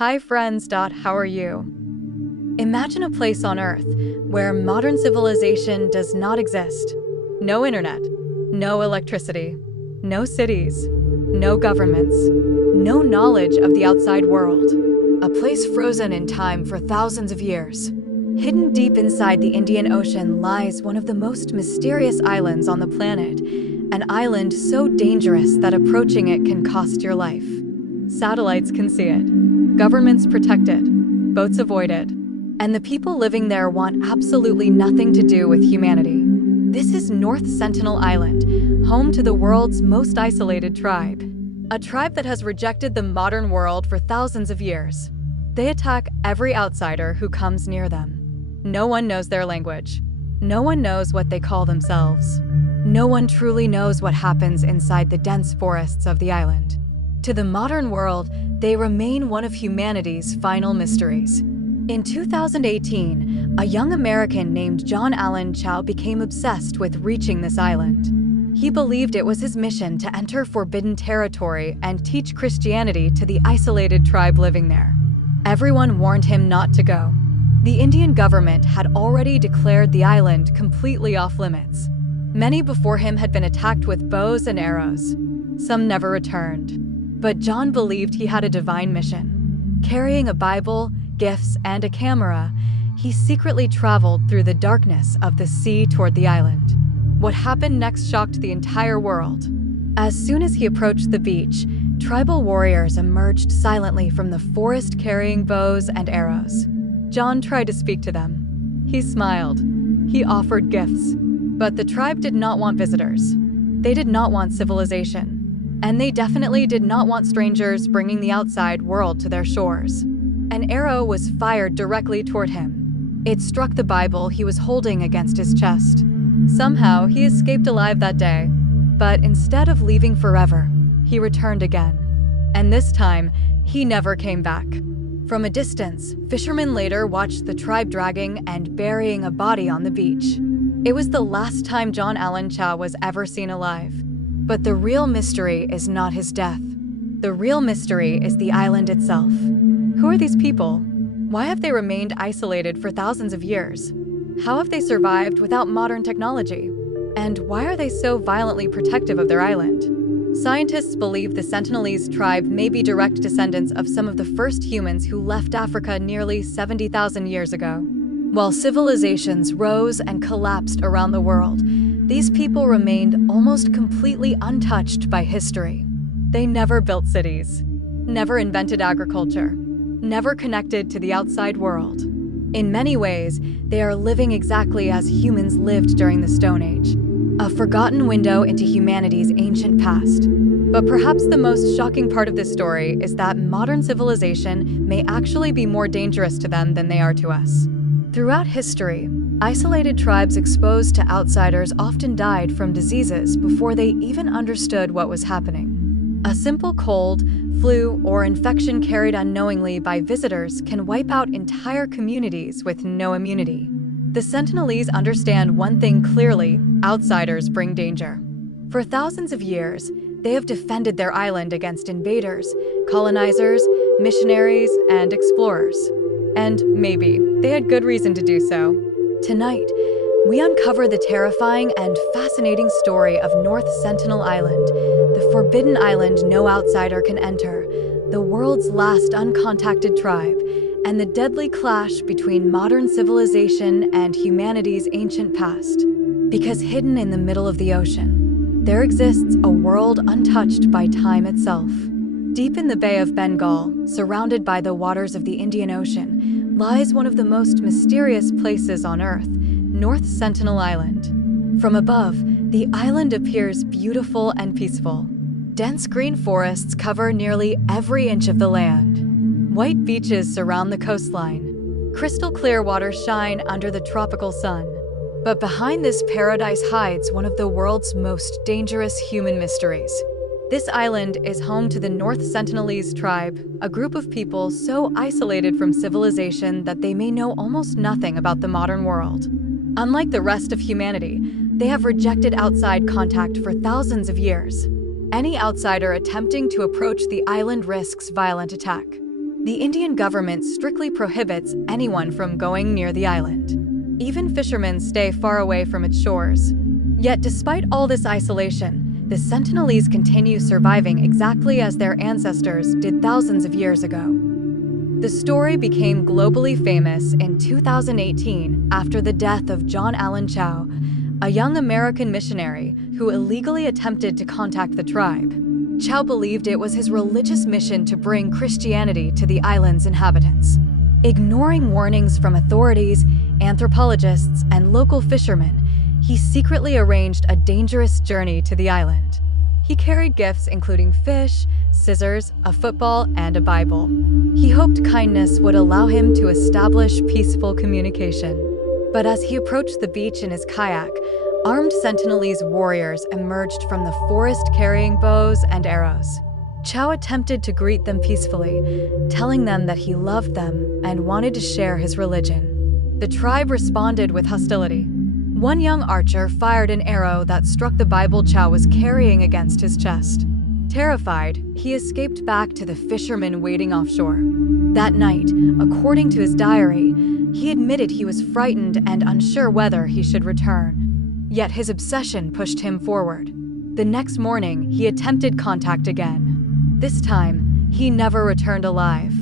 Hi friends. How are you? Imagine a place on Earth where modern civilization does not exist. No internet, no electricity, no cities, no governments, no knowledge of the outside world. A place frozen in time for thousands of years. Hidden deep inside the Indian Ocean lies one of the most mysterious islands on the planet, an island so dangerous that approaching it can cost your life. Satellites can see it, governments protect it, boats avoid it, and the people living there want absolutely nothing to do with humanity. This is North Sentinel Island, home to the world's most isolated tribe. A tribe that has rejected the modern world for thousands of years. They attack every outsider who comes near them. No one knows their language. No one knows what they call themselves. No one truly knows what happens inside the dense forests of the island. To the modern world, they remain one of humanity's final mysteries. In 2018, a young American named John Allen Chau became obsessed with reaching this island. He believed it was his mission to enter forbidden territory and teach Christianity to the isolated tribe living there. Everyone warned him not to go. The Indian government had already declared the island completely off limits. Many before him had been attacked with bows and arrows. Some never returned. But John believed he had a divine mission. Carrying a Bible, gifts, and a camera, he secretly traveled through the darkness of the sea toward the island. What happened next shocked the entire world. As soon as he approached the beach, tribal warriors emerged silently from the forest carrying bows and arrows. John tried to speak to them. He smiled. He offered gifts. But the tribe did not want visitors. They did not want civilization. And they definitely did not want strangers bringing the outside world to their shores. An arrow was fired directly toward him. It struck the Bible he was holding against his chest. Somehow, he escaped alive that day. But instead of leaving forever, he returned again. And this time, he never came back. From a distance, fishermen later watched the tribe dragging and burying a body on the beach. It was the last time John Allen Chau was ever seen alive. But the real mystery is not his death. The real mystery is the island itself. Who are these people? Why have they remained isolated for thousands of years? How have they survived without modern technology? And why are they so violently protective of their island? Scientists believe the Sentinelese tribe may be direct descendants of some of the first humans who left Africa nearly 70,000 years ago. While civilizations rose and collapsed around the world, these people remained almost completely untouched by history. They never built cities, never invented agriculture, never connected to the outside world. In many ways, they are living exactly as humans lived during the Stone Age, a forgotten window into humanity's ancient past. But perhaps the most shocking part of this story is that modern civilization may actually be more dangerous to them than they are to us. Throughout history, isolated tribes exposed to outsiders often died from diseases before they even understood what was happening. A simple cold, flu, or infection carried unknowingly by visitors can wipe out entire communities with no immunity. The Sentinelese understand one thing clearly: outsiders bring danger. For thousands of years, they have defended their island against invaders, colonizers, missionaries, and explorers. And maybe they had good reason to do so. Tonight, we uncover the terrifying and fascinating story of North Sentinel Island, the forbidden island no outsider can enter, the world's last uncontacted tribe, and the deadly clash between modern civilization and humanity's ancient past. Because hidden in the middle of the ocean, there exists a world untouched by time itself. Deep in the Bay of Bengal, surrounded by the waters of the Indian Ocean, lies one of the most mysterious places on Earth, North Sentinel Island. From above, the island appears beautiful and peaceful. Dense green forests cover nearly every inch of the land. White beaches surround the coastline. Crystal clear waters shine under the tropical sun. But behind this paradise hides one of the world's most dangerous human mysteries. This island is home to the North Sentinelese tribe, a group of people so isolated from civilization that they may know almost nothing about the modern world. Unlike the rest of humanity, they have rejected outside contact for thousands of years. Any outsider attempting to approach the island risks violent attack. The Indian government strictly prohibits anyone from going near the island. Even fishermen stay far away from its shores. Yet despite all this isolation, the Sentinelese continue surviving exactly as their ancestors did thousands of years ago. The story became globally famous in 2018 after the death of John Allen Chau, a young American missionary who illegally attempted to contact the tribe. Chau believed it was his religious mission to bring Christianity to the island's inhabitants. Ignoring warnings from authorities, anthropologists, and local fishermen, he secretly arranged a dangerous journey to the island. He carried gifts including fish, scissors, a football, and a Bible. He hoped kindness would allow him to establish peaceful communication. But as he approached the beach in his kayak, armed Sentinelese warriors emerged from the forest carrying bows and arrows. Chau attempted to greet them peacefully, telling them that he loved them and wanted to share his religion. The tribe responded with hostility. One young archer fired an arrow that struck the Bible Chau was carrying against his chest. Terrified, he escaped back to the fishermen waiting offshore. That night, according to his diary, he admitted he was frightened and unsure whether he should return. Yet his obsession pushed him forward. The next morning, he attempted contact again. This time, he never returned alive.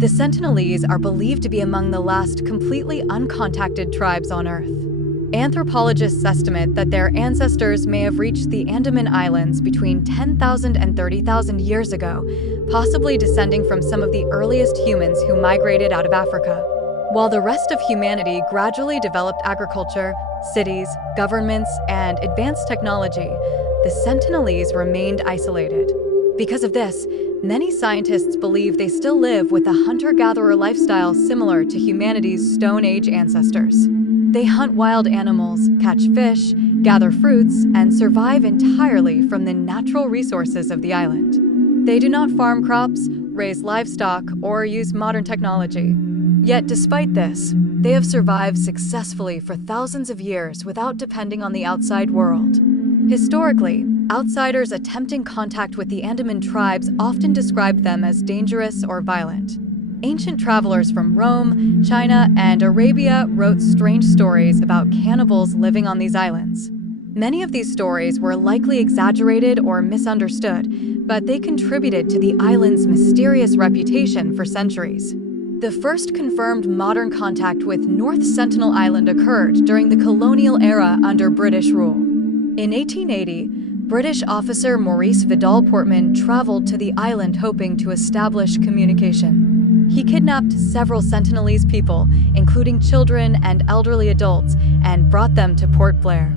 The Sentinelese are believed to be among the last completely uncontacted tribes on Earth. Anthropologists estimate that their ancestors may have reached the Andaman Islands between 10,000 and 30,000 years ago, possibly descending from some of the earliest humans who migrated out of Africa. While the rest of humanity gradually developed agriculture, cities, governments, and advanced technology, the Sentinelese remained isolated. Because of this, many scientists believe they still live with a hunter-gatherer lifestyle similar to humanity's Stone Age ancestors. They hunt wild animals, catch fish, gather fruits, and survive entirely from the natural resources of the island. They do not farm crops, raise livestock, or use modern technology. Yet despite this, they have survived successfully for thousands of years without depending on the outside world. Historically, outsiders attempting contact with the Andaman tribes often described them as dangerous or violent. Ancient travelers from Rome, China, and Arabia wrote strange stories about cannibals living on these islands. Many of these stories were likely exaggerated or misunderstood, but they contributed to the island's mysterious reputation for centuries. The first confirmed modern contact with North Sentinel Island occurred during the colonial era under British rule. In 1880, British officer Maurice Vidal Portman traveled to the island hoping to establish communication. He kidnapped several Sentinelese people, including children and elderly adults, and brought them to Port Blair.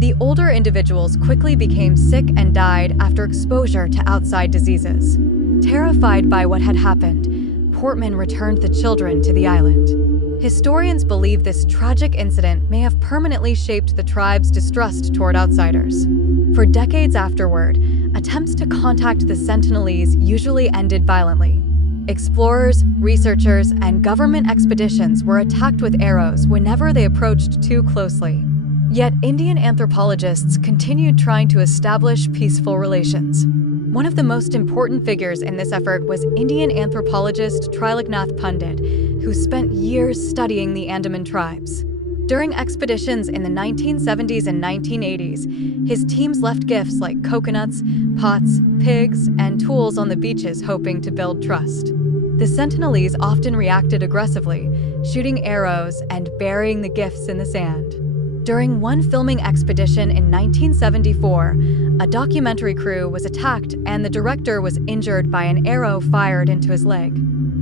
The older individuals quickly became sick and died after exposure to outside diseases. Terrified by what had happened, Portman returned the children to the island. Historians believe this tragic incident may have permanently shaped the tribe's distrust toward outsiders. For decades afterward, attempts to contact the Sentinelese usually ended violently. Explorers, researchers, and government expeditions were attacked with arrows whenever they approached too closely. Yet Indian anthropologists continued trying to establish peaceful relations. One of the most important figures in this effort was Indian anthropologist Triloknath Pandit, who spent years studying the Andaman tribes. During expeditions in the 1970s and 1980s, his teams left gifts like coconuts, pots, pigs, and tools on the beaches hoping to build trust. The Sentinelese often reacted aggressively, shooting arrows and burying the gifts in the sand. During one filming expedition in 1974, a documentary crew was attacked and the director was injured by an arrow fired into his leg.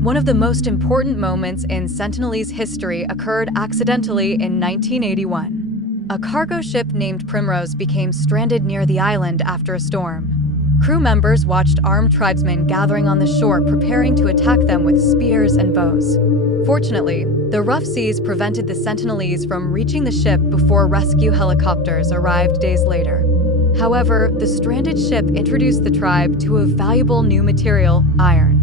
One of the most important moments in Sentinelese history occurred accidentally in 1981. A cargo ship named Primrose became stranded near the island after a storm. Crew members watched armed tribesmen gathering on the shore preparing to attack them with spears and bows. Fortunately, the rough seas prevented the Sentinelese from reaching the ship before rescue helicopters arrived days later. However, the stranded ship introduced the tribe to a valuable new material, iron.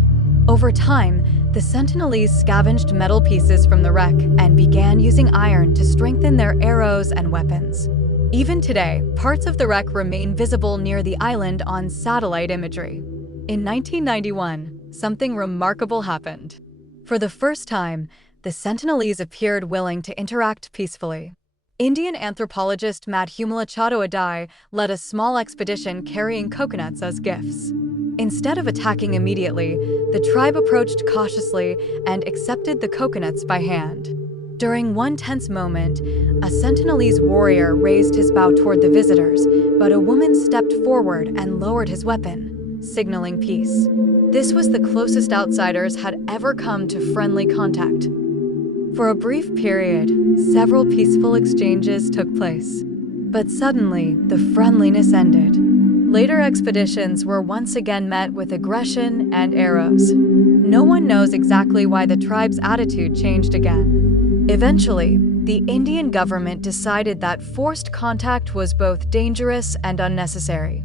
Over time, the Sentinelese scavenged metal pieces from the wreck and began using iron to strengthen their arrows and weapons. Even today, parts of the wreck remain visible near the island on satellite imagery. In 1991, something remarkable happened. For the first time, the Sentinelese appeared willing to interact peacefully. Indian anthropologist Madhumala Chattopadhyay led a small expedition carrying coconuts as gifts. Instead of attacking immediately, the tribe approached cautiously and accepted the coconuts by hand. During one tense moment, a Sentinelese warrior raised his bow toward the visitors, but a woman stepped forward and lowered his weapon, signaling peace. This was the closest outsiders had ever come to friendly contact. For a brief period, several peaceful exchanges took place. But suddenly, the friendliness ended. Later expeditions were once again met with aggression and arrows. No one knows exactly why the tribe's attitude changed again. Eventually, the Indian government decided that forced contact was both dangerous and unnecessary.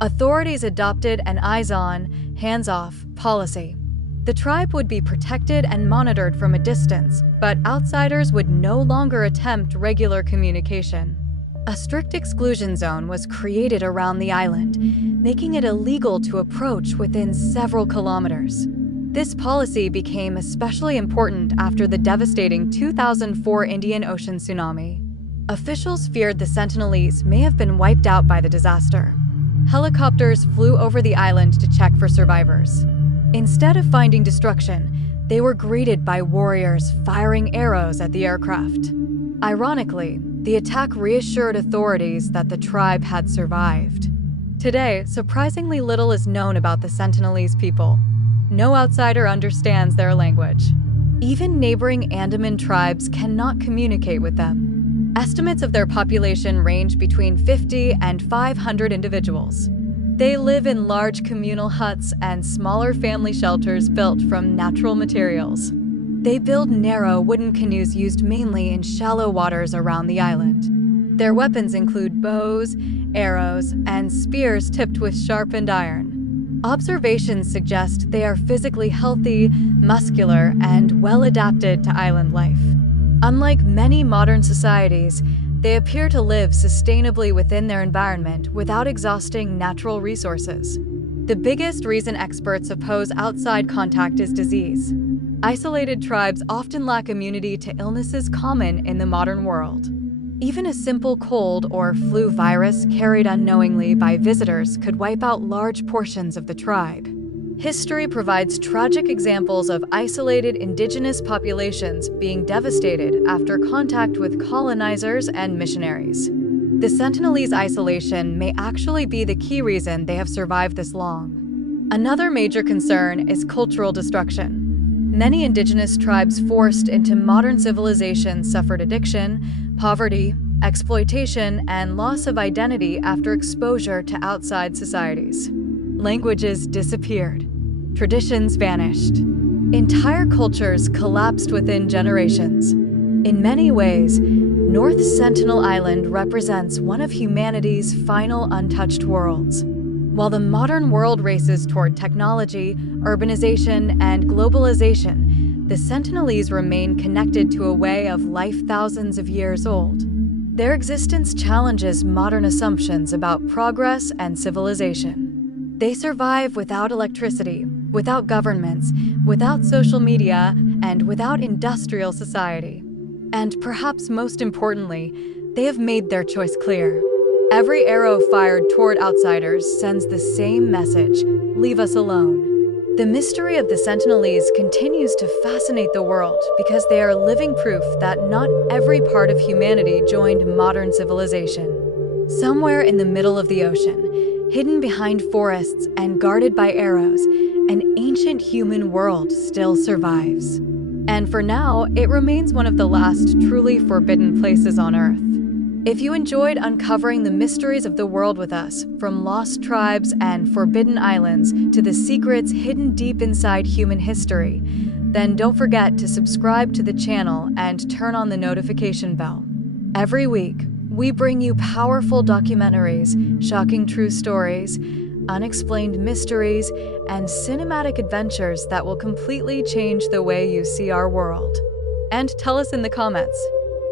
Authorities adopted an eyes-on, hands-off policy. The tribe would be protected and monitored from a distance, but outsiders would no longer attempt regular communication. A strict exclusion zone was created around the island, making it illegal to approach within several kilometers. This policy became especially important after the devastating 2004 Indian Ocean tsunami. Officials feared the Sentinelese may have been wiped out by the disaster. Helicopters flew over the island to check for survivors. Instead of finding destruction, they were greeted by warriors firing arrows at the aircraft. Ironically, the attack reassured authorities that the tribe had survived. Today, surprisingly little is known about the Sentinelese people. No outsider understands their language. Even neighboring Andaman tribes cannot communicate with them. Estimates of their population range between 50 and 500 individuals. They live in large communal huts and smaller family shelters built from natural materials. They build narrow wooden canoes used mainly in shallow waters around the island. Their weapons include bows, arrows, and spears tipped with sharpened iron. Observations suggest they are physically healthy, muscular, and well-adapted to island life. Unlike many modern societies, they appear to live sustainably within their environment without exhausting natural resources. The biggest reason experts oppose outside contact is disease. Isolated tribes often lack immunity to illnesses common in the modern world. Even a simple cold or flu virus carried unknowingly by visitors could wipe out large portions of the tribe. History provides tragic examples of isolated indigenous populations being devastated after contact with colonizers and missionaries. The Sentinelese isolation may actually be the key reason they have survived this long. Another major concern is cultural destruction. Many indigenous tribes forced into modern civilization suffered addiction, poverty, exploitation, and loss of identity after exposure to outside societies. Languages disappeared. Traditions vanished. Entire cultures collapsed within generations. In many ways, North Sentinel Island represents one of humanity's final untouched worlds. While the modern world races toward technology, urbanization, and globalization, the Sentinelese remain connected to a way of life thousands of years old. Their existence challenges modern assumptions about progress and civilization. They survive without electricity, without governments, without social media, and without industrial society. And perhaps most importantly, they have made their choice clear. Every arrow fired toward outsiders sends the same message: leave us alone. The mystery of the Sentinelese continues to fascinate the world because they are living proof that not every part of humanity joined modern civilization. Somewhere in the middle of the ocean, hidden behind forests and guarded by arrows, an ancient human world still survives. And for now, it remains one of the last truly forbidden places on Earth. If you enjoyed uncovering the mysteries of the world with us, from lost tribes and forbidden islands to the secrets hidden deep inside human history, then don't forget to subscribe to the channel and turn on the notification bell. Every week, we bring you powerful documentaries, shocking true stories, unexplained mysteries, and cinematic adventures that will completely change the way you see our world. And tell us in the comments,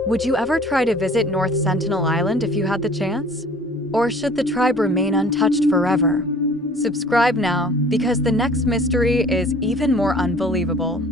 would you ever try to visit North Sentinel Island if you had the chance? Or should the tribe remain untouched forever? Subscribe now, because the next mystery is even more unbelievable.